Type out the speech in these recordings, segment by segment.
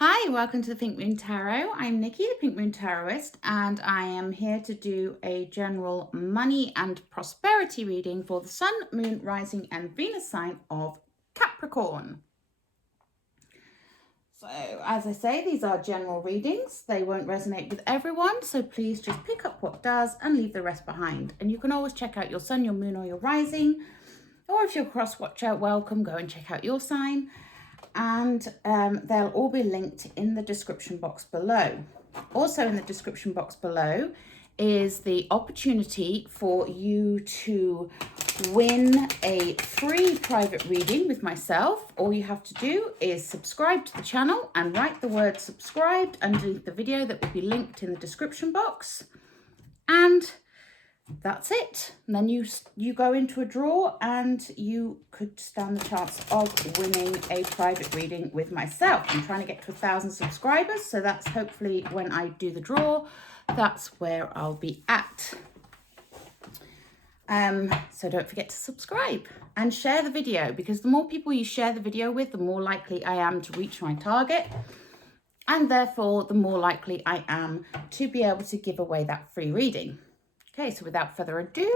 Hi, welcome to the Pink Moon Tarot. I'm Nikki, the Pink Moon Tarotist, and I am here to do a general money and prosperity reading for the Sun, Moon, Rising, and Venus sign of Capricorn. So, as I say, these are general readings. They won't resonate with everyone, so please just pick up what does and leave the rest behind. And you can always check out your Sun, your Moon, or your Rising. Or if you're cross-watcher, welcome, go and check out your sign. And they'll all be linked in the description box below. Also in the description box below is the opportunity for you to win a free private reading with myself. All you have to do is subscribe to the channel and write the word subscribed underneath the video that will be linked in the description box. And that's it. And then you go into a draw and you could stand the chance of winning a private reading with myself. I'm trying to get to 1,000 subscribers, so that's hopefully when I do the draw, that's where I'll be at. So don't forget to subscribe and share the video, because the more people you share the video with, the more likely I am to reach my target, and therefore the more likely I am to be able to give away that free reading. Okay, so without further ado,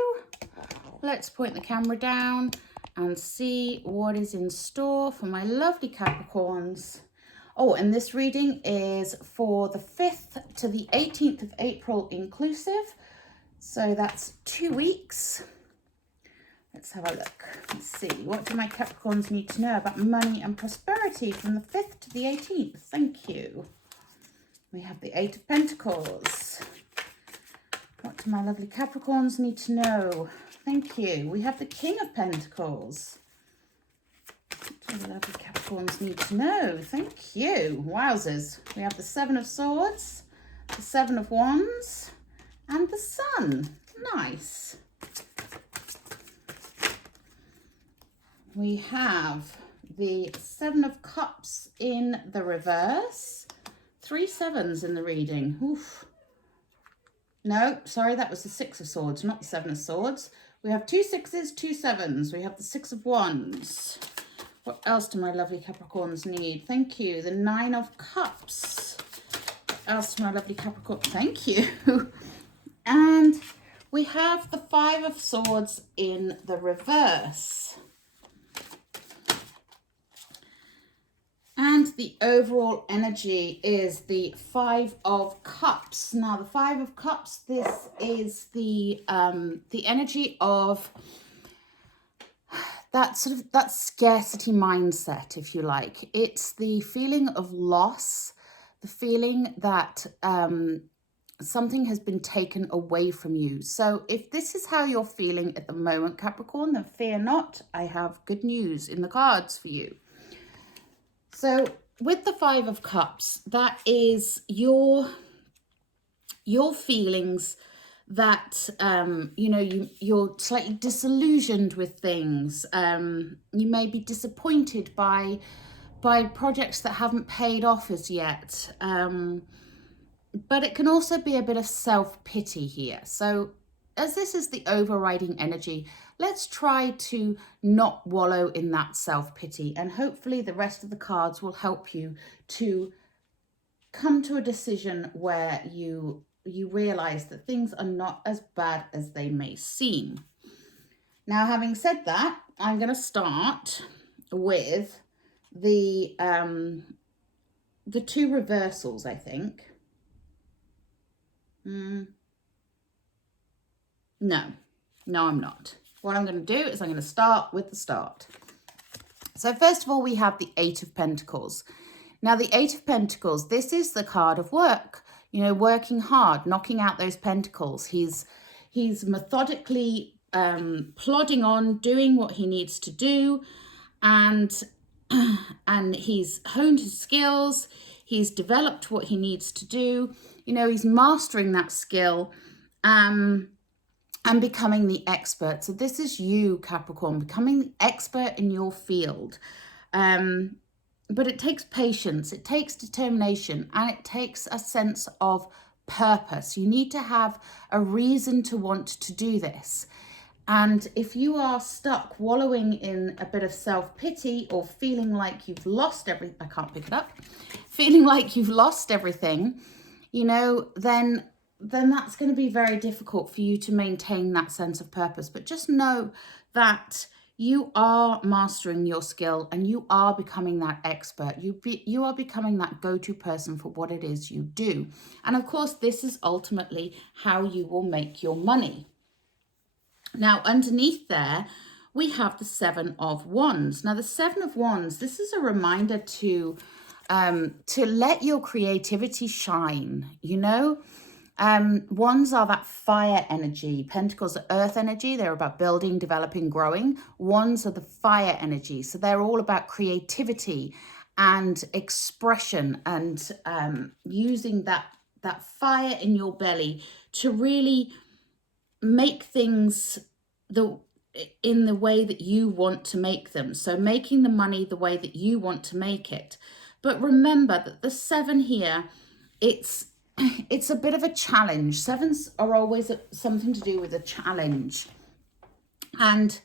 let's point the camera down and see what is in store for my lovely Capricorns. Oh, and this reading is for the 5th to the 18th of April inclusive. So that's 2 weeks. Let's have a look. Let's see. What do my Capricorns need to know about money and prosperity from the 5th to the 18th? Thank you. We have the 8 of Pentacles. What do my lovely Capricorns need to know? Thank you. We have the King of Pentacles. What do the lovely Capricorns need to know? Thank you. Wowzers. We have the 7 of Swords, the 7 of Wands, and the Sun. Nice. We have the 7 of Cups in the reverse. 3 sevens in the reading. Oof. No, sorry, that was the 6 of Swords, not the 7 of Swords. We have 2 sixes, 2 sevens. We have the 6 of Wands. What else do my lovely Capricorns need? Thank you. The 9 of Cups. What else do my lovely Capricorn? Thank you. And we have the 5 of Swords in the reverse. And the overall energy is the 5 of Cups. Now, the 5 of Cups, this is the energy of that scarcity mindset, if you like. It's the feeling of loss, the feeling that something has been taken away from you. So if this is how you're feeling at the moment, Capricorn, then fear not. I have good news in the cards for you. So with the 5 of Cups, that is your feelings that, you're slightly disillusioned with things. You may be disappointed by projects that haven't paid off as yet. But it can also be a bit of self-pity here. So as this is the overriding energy, let's try to not wallow in that self-pity, and hopefully the rest of the cards will help you to come to a decision where you realize that things are not as bad as they may seem. Now, having said that, I'm going to start with the 2 reversals, I think. No, I'm not. What I'm going to do is I'm going to start with the start. So first of all, we have the 8 of Pentacles. Now, the 8 of Pentacles, this is the card of work, working hard, knocking out those pentacles. He's methodically plodding on, doing what he needs to do, and he's honed his skills. He's developed what he needs to do. He's mastering that skill. And becoming the expert. So this is you, Capricorn, becoming the expert in your field. But it takes patience, it takes determination, and it takes a sense of purpose. You need to have a reason to want to do this. And if you are stuck wallowing in a bit of self-pity or feeling like you've lost everything, I can't pick it up, feeling like you've lost everything, you know, then that's going to be very difficult for you to maintain that sense of purpose. But just know that you are mastering your skill and you are becoming that expert. You are becoming that go-to person for what it is you do. And of course, this is ultimately how you will make your money. Now, underneath there, we have the Seven of Wands. Now, the Seven of Wands, this is a reminder to let your creativity shine, you know. Wands are that fire energy. Pentacles are earth energy. They're about building, developing, growing. Wands are the fire energy. So they're all about creativity and expression and using that fire in your belly to really make things in the way that you want to make them. So making the money the way that you want to make it. But remember that the seven here, it's a bit of a challenge. Sevens are always something to do with a challenge. And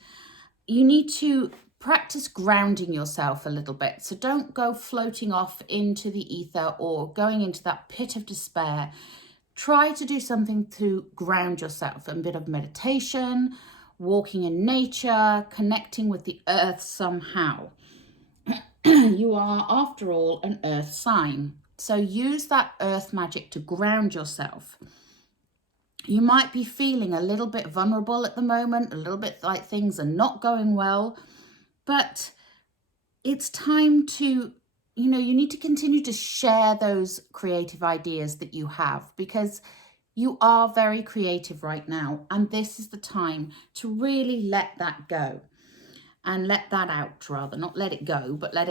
you need to practice grounding yourself a little bit. So don't go floating off into the ether or going into that pit of despair. Try to do something to ground yourself, a bit of meditation, walking in nature, connecting with the earth somehow. You are, after all, an earth sign. So use that earth magic to ground yourself. You might be feeling a little bit vulnerable at the moment, a little bit like things are not going well, but it's time to, you know, you need to continue to share those creative ideas that you have, because you are very creative right now. And this is the time to really let that go and let that out, rather, not let it go, but let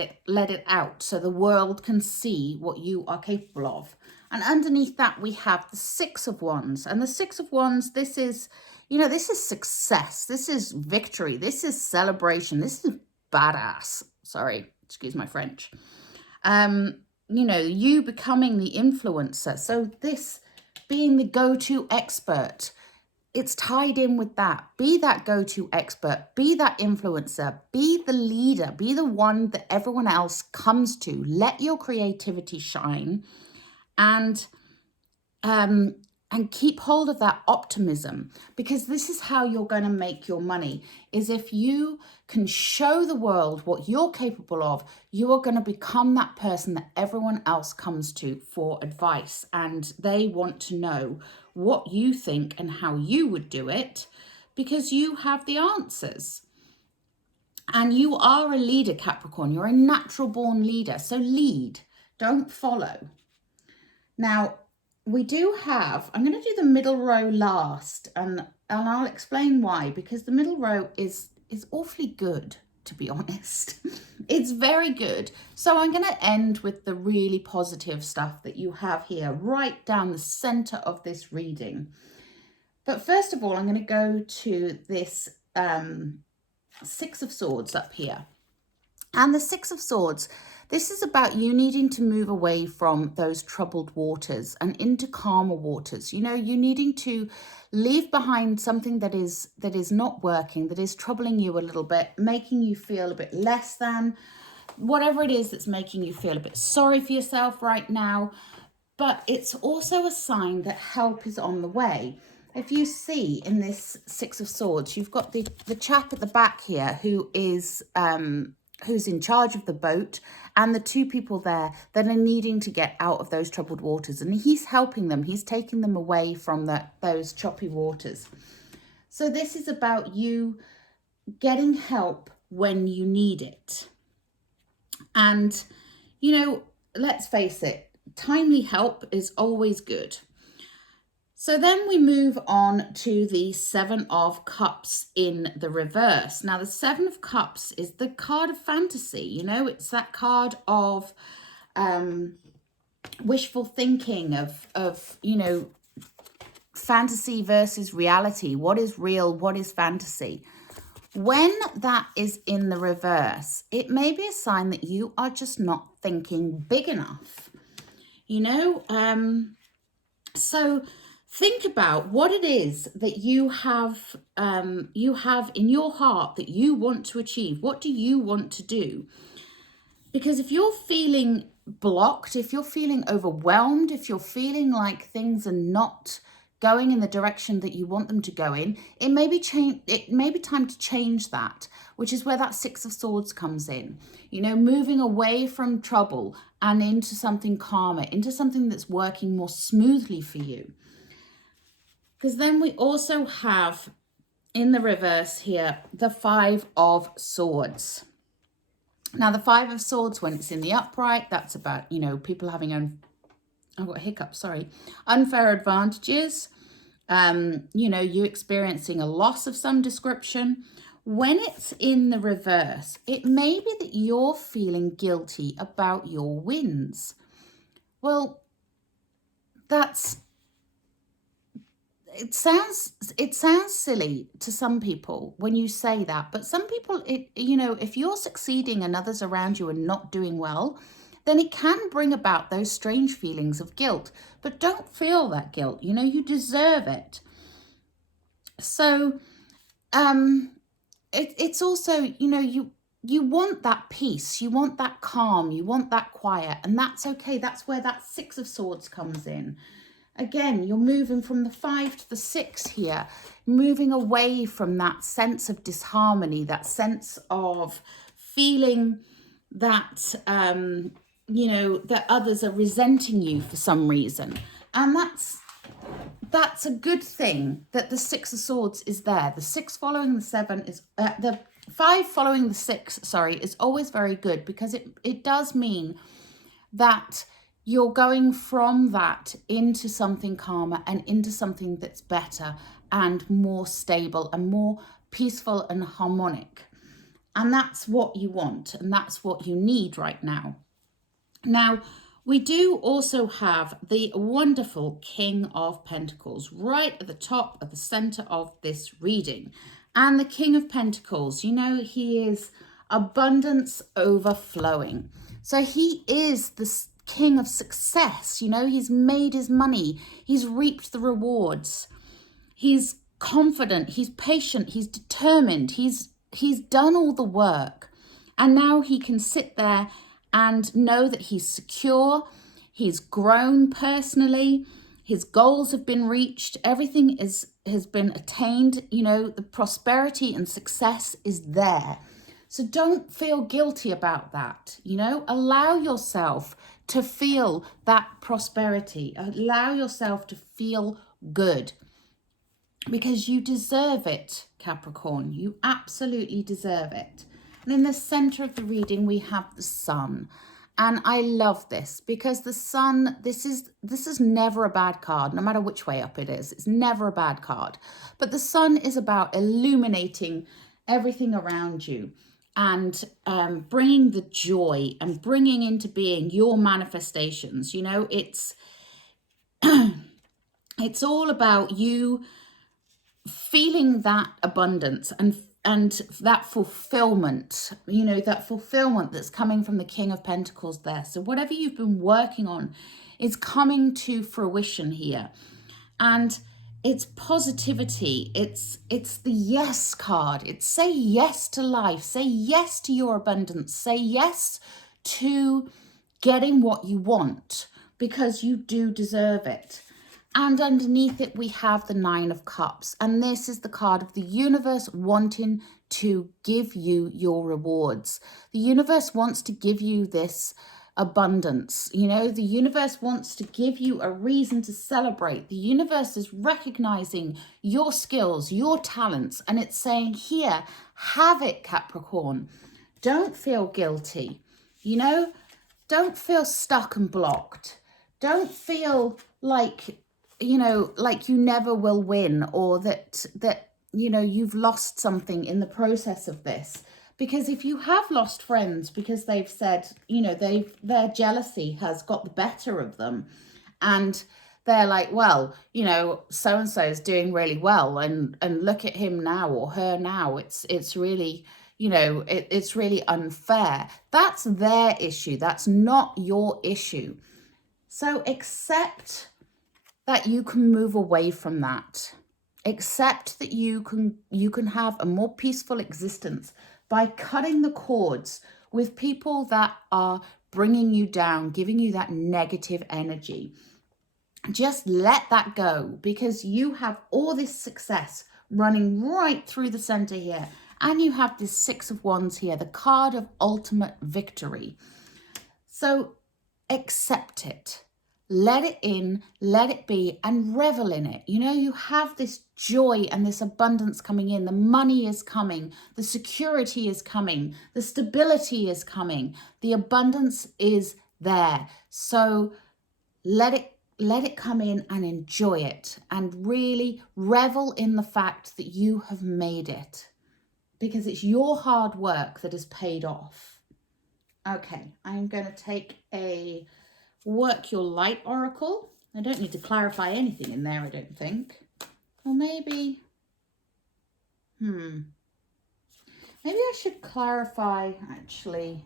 it out so the world can see what you are capable of. And underneath that, we have the Six of Wands. And the Six of Wands, this is, you know, this is success. This is victory. This is celebration. This is badass. Sorry, excuse my French. You know, you becoming the influencer. So this being the go-to expert, it's tied in with that. Be that go-to expert, be that influencer, be the leader, be the one that everyone else comes to. Let your creativity shine and keep hold of that optimism, because this is how you're going to make your money, is if you can show the world what you're capable of, you are going to become that person that everyone else comes to for advice, and they want to know what you think and how you would do it, because you have the answers. And you are a leader, Capricorn. You're a natural born leader. So lead, don't follow. Now, we do have, I'm going to do the middle row last, and I'll explain why, because the middle row is awfully good, to be honest. It's very good. So I'm going to end with the really positive stuff that you have here, right down the center of this reading. But first of all, I'm going to go to this Six of Swords up here. And the Six of Swords, this is about you needing to move away from those troubled waters and into calmer waters. You know, you needing to leave behind something that is not working, that is troubling you a little bit, making you feel a bit less than, whatever it is that's making you feel a bit sorry for yourself right now. But it's also a sign that help is on the way. If you see in this Six of Swords, you've got the chap at the back here who is who's in charge of the boat, and the two people there that are needing to get out of those troubled waters. And he's helping them. He's taking them away from those choppy waters. So this is about you getting help when you need it. And, you know, let's face it, timely help is always good. So then we move on to the Seven of Cups in the reverse. Now, the Seven of Cups is the card of fantasy. You know, it's that card of wishful thinking, of, you know, fantasy versus reality. What is real? What is fantasy? When that is in the reverse, it may be a sign that you are just not thinking big enough. You know, so think about what it is that you have in your heart that you want to achieve. What do you want to do? Because if you're feeling blocked, if you're feeling overwhelmed, if you're feeling like things are not going in the direction that you want them to go in, it may be time to change that, which is where that Six of Swords comes in. You know, moving away from trouble and into something calmer, into something that's working more smoothly for you. Because then we also have in the reverse here the Five of Swords. Now, the Five of Swords, when it's in the upright, that's about, you know, people having I've got a hiccup, sorry, unfair advantages, you know, you experiencing a loss of some description. When it's in the reverse, it may be that you're feeling guilty about your wins. Well, it sounds silly to some people when you say that, but some people, you know, if you're succeeding and others around you are not doing well, then it can bring about those strange feelings of guilt. But don't feel that guilt. You know, you deserve it. So it's also, you know, you want that peace, you want that calm, you want that quiet, and that's okay. That's where that Six of Swords comes in. Again, you're moving from the 5 to the 6 here, moving away from that sense of disharmony, that sense of feeling that, you know, that others are resenting you for some reason. And that's a good thing that the Six of Swords is there. The 6 following the 7 is, the 5 following the 6, sorry, is always very good, because it does mean that you're going from that into something calmer and into something that's better and more stable and more peaceful and harmonic. And that's what you want, and that's what you need right now. Now, we do also have the wonderful King of Pentacles right at the top of the center of this reading. And the King of Pentacles, you know, he is abundance overflowing. So he is the king of success. You know, he's made his money, he's reaped the rewards, he's confident, he's patient, he's determined, he's done all the work, and now he can sit there and know that he's secure, he's grown personally, his goals have been reached, everything has been attained. You know, the prosperity and success is there. So don't feel guilty about that. You know, allow yourself to feel that prosperity. Allow yourself to feel good, because you deserve it, Capricorn. You absolutely deserve it. And in the center of the reading, we have the Sun. And I love this, because the Sun, this is never a bad card, no matter which way up it is. It's never a bad card. But the Sun is about illuminating everything around you, and bringing the joy and bringing into being your manifestations. You know, it's it's all about you feeling that abundance and that fulfillment, you know, that fulfillment that's coming from the King of Pentacles there. So whatever you've been working on is coming to fruition here. And it's positivity. It's the yes card. It's say yes to life. Say yes to your abundance. Say yes to getting what you want, because you do deserve it. And underneath it, we have the Nine of Cups. And this is the card of the universe wanting to give you your rewards. The universe wants to give you this abundance. You know, the universe wants to give you a reason to celebrate. The universe is recognizing your skills, your talents, and it's saying, here, have it, Capricorn. Don't feel guilty. You know, don't feel stuck and blocked. Don't feel like, you know, like you never will win, or that you know, you've lost something in the process of this. Because if you have lost friends because they've said, you know, their jealousy has got the better of them, and they're like, well, you know, so-and-so is doing really well, and look at him now or her now, it's really, you know, it's really unfair. That's their issue. That's not your issue. So accept that you can move away from that. Accept that you can have a more peaceful existence by cutting the cords with people that are bringing you down, giving you that negative energy. Just let that go, because you have all this success running right through the center here. And you have this Six of Wands here, the card of ultimate victory. So accept it. Let it in, let it be, and revel in it. You know, you have this joy and this abundance coming in. The money is coming. The security is coming. The stability is coming. The abundance is there. So let it come in and enjoy it, and really revel in the fact that you have made it, because it's your hard work that has paid off. Okay, I'm going to take a Work Your Light Oracle. I don't need to clarify anything in there, I don't think. Or maybe, maybe I should clarify, actually,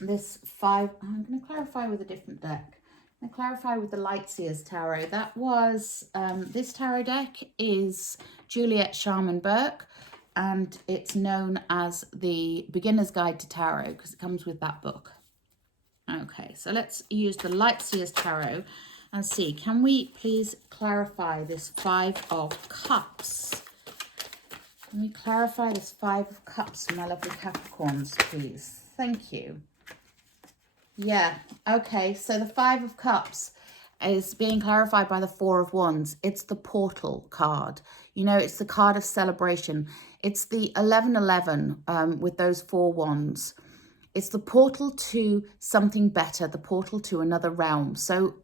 this I'm going to clarify with a different deck. I'm going to clarify with the Lightseers Tarot. That was, this tarot deck is Juliet Sharman Burke, and it's known as the Beginner's Guide to Tarot because it comes with that book. Okay, so let's use the Lightseers Tarot and see, can we please clarify this Five of Cups? Can we clarify this Five of Cups, my lovely Capricorns, please? Thank you. Yeah, okay, so the Five of Cups is being clarified by the Four of Wands. It's the portal card. You know, it's the card of celebration. It's the 1111 with those four wands. It's the portal to something better, the portal to another realm. So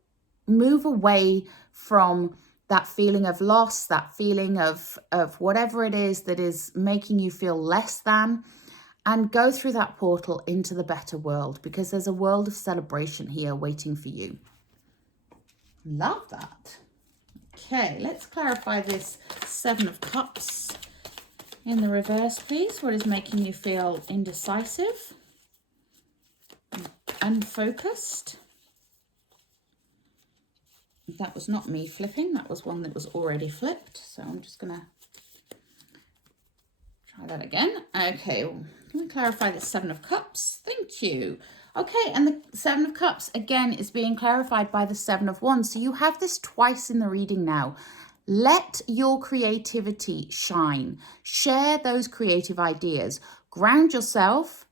move away from that feeling of loss, that feeling of whatever it is that is making you feel less than, and go through that portal into the better world, because there's a world of celebration here waiting for you. Love that. Okay, let's clarify this Seven of Cups in the reverse, please. What is making you feel indecisive? Unfocused. That was not me flipping, that was one that was already flipped, so I'm just gonna try that again. Okay, let me clarify the Seven of Cups. Thank you. Okay, and the Seven of Cups again is being clarified by the Seven of Wands. So you have this twice in the reading now. Let your creativity shine. Share those creative ideas. Ground yourself.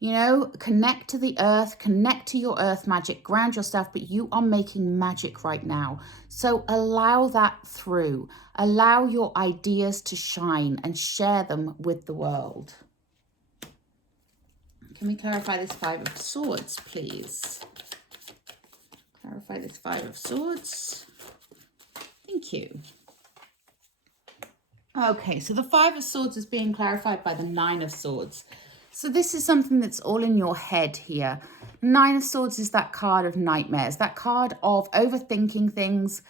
You know, connect to the earth, connect to your earth magic, ground yourself, but you are making magic right now. So allow that through. Allow your ideas to shine and share them with the world. Can we clarify this Five of Swords, please? Clarify this Five of Swords. Thank you. Okay, so the Five of Swords is being clarified by the Nine of Swords. So this is something that's all in your head here. Nine of Swords is that card of nightmares, that card of overthinking things,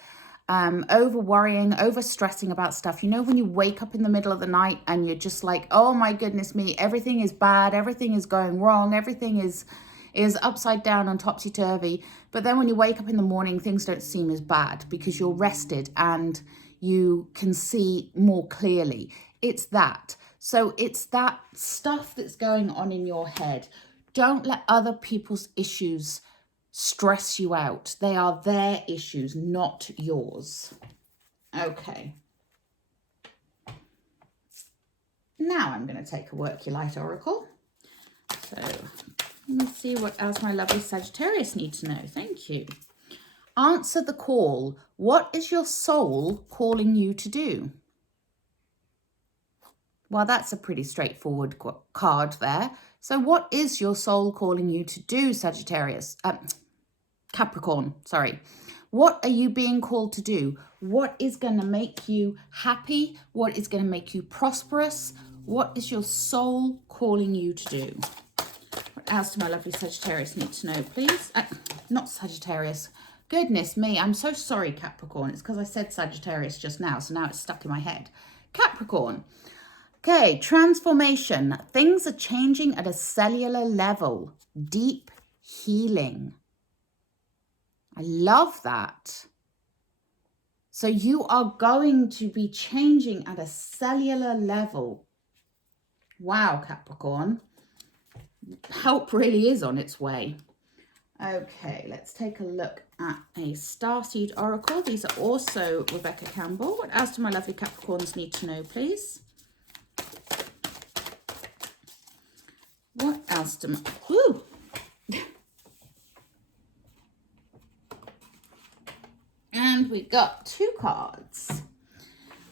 over worrying, over stressing about stuff. You know, when you wake up in the middle of the night and you're just like, oh my goodness me, everything is bad, everything is going wrong, everything is upside down and topsy-turvy. But then when you wake up in the morning, things don't seem as bad because you're rested and you can see more clearly. It's that. So it's that stuff that's going on in your head. Don't let other people's issues stress you out. They are their issues, not yours. Okay. Now I'm going to take a Work Your Light Oracle. So let me see what else my lovely Sagittarius needs to know. Thank you. Answer the call. What is your soul calling you to do? Well, that's a pretty straightforward card there. So what is your soul calling you to do, Sagittarius? Capricorn, sorry. What are you being called to do? What is going to make you happy? What is going to make you prosperous? What is your soul calling you to do? What else do my lovely Sagittarius need to know, please? Not Sagittarius. Goodness me, I'm so sorry, Capricorn. It's because I said Sagittarius just now, so now it's stuck in my head. Capricorn. Okay, transformation. Things are changing at a cellular level. Deep healing. I love that. So you are going to be changing at a cellular level. Wow, Capricorn. Help really is on its way. Okay, let's take a look at a Starseed Oracle. These are also Rebecca Campbell. What else do my lovely Capricorns need to know, please? What else do my... Ooh! And we got 2 cards.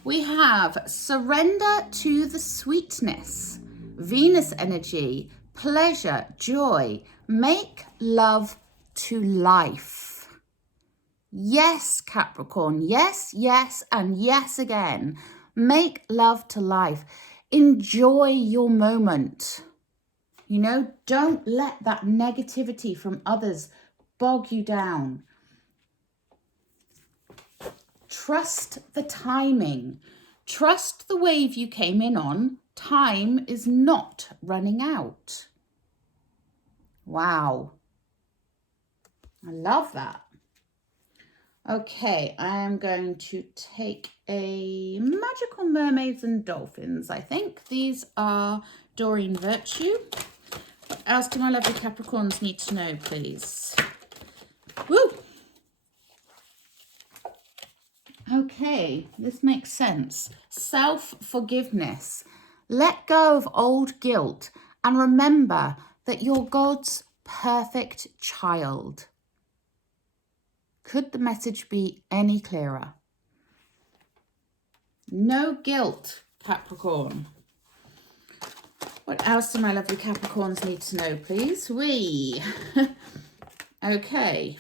We have Surrender to the Sweetness, Venus energy, pleasure, joy, make love to life. Yes, Capricorn, yes, yes, and yes again. Make love to life. Enjoy your moment. You know, don't let that negativity from others bog you down. Trust the timing. Trust the wave you came in on. Time is not running out. Wow. I love that. Okay, I am going to take a Magical Mermaids and Dolphins, I think. These are Doreen Virtue. What else do my lovely Capricorns need to know, please? Woo! Okay, this makes sense. Self-forgiveness. Let go of old guilt and remember that you're God's perfect child. Could the message be any clearer? No guilt, Capricorn. What else do my lovely Capricorns need to know, please? Okay.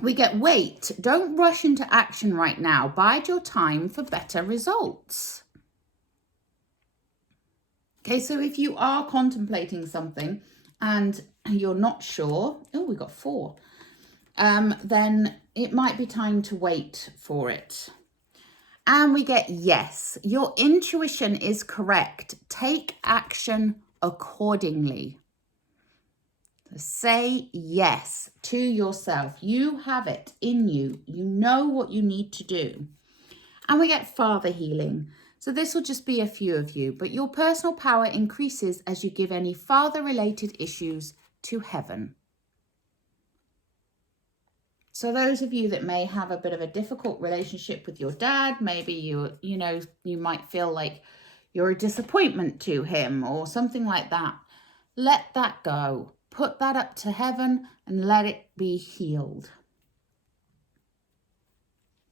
We get wait. Don't rush into action right now. Bide your time for better results. Okay, so if you are contemplating something and you're not sure, oh, we got 4, then it might be time to wait for it. And we get yes. Your intuition is correct. Take action accordingly. Say yes to yourself. You have it in you. You know what you need to do. And we get father healing. So this will just be a few of you, but your personal power increases as you give any father-related issues to heaven. So those of you that may have a bit of a difficult relationship with your dad, maybe you might feel like you're a disappointment to him or something like that. Let that go. Put that up to heaven and let it be healed.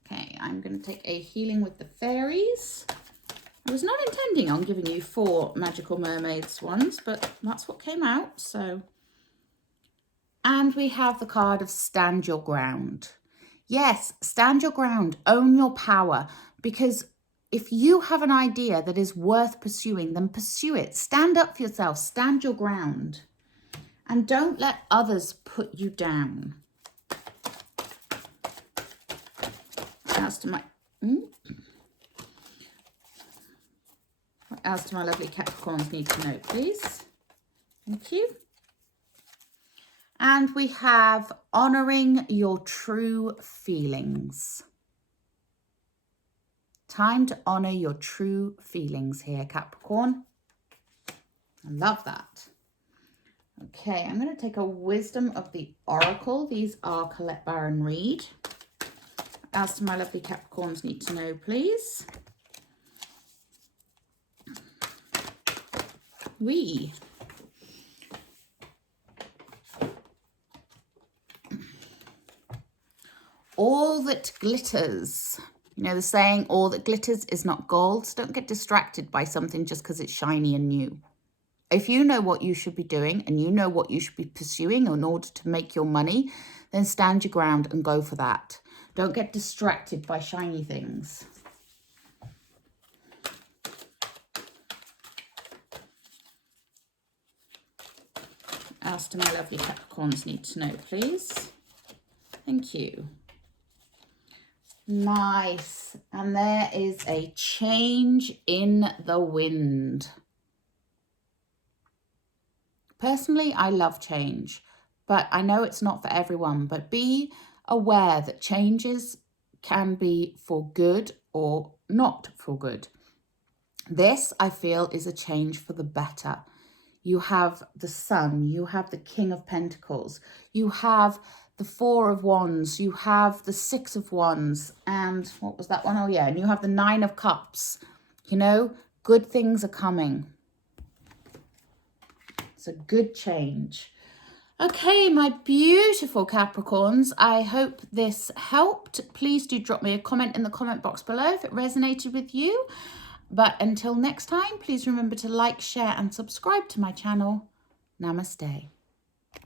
Okay, I'm going to take a healing with the fairies. I was not intending on giving you 4 Magical Mermaids ones, but that's what came out, so... And we have the card of Stand Your Ground. Yes, stand your ground, own your power, because if you have an idea that is worth pursuing, then pursue it. Stand up for yourself, stand your ground, and don't let others put you down. What else do my lovely Capricorns need to know, please? Thank you. And we have honouring your true feelings. Time to honour your true feelings here, Capricorn. I love that. Okay, I'm going to take a Wisdom of the Oracle. These are Colette Baron Reid. What else do my lovely Capricorns need to know, please? All that glitters. You know the saying, all that glitters is not gold. So don't get distracted by something just because it's shiny and new. If you know what you should be doing and you know what you should be pursuing in order to make your money, then stand your ground and go for that. Don't get distracted by shiny things. What else do my lovely Capricorns need to know, please? Thank you. Nice. And there is a change in the wind. Personally, I love change, but I know it's not for everyone. But be aware that changes can be for good or not for good. This, I feel, is a change for the better. You have the Sun, you have the King of Pentacles, you have the Four of Wands, you have the Six of Wands, and what was that one? Oh yeah, and you have the Nine of Cups. You know, good things are coming. It's a good change. Okay, my beautiful Capricorns, I hope this helped. Please do drop me a comment in the comment box below if it resonated with you. But until next time, please remember to like, share and subscribe to my channel. Namaste.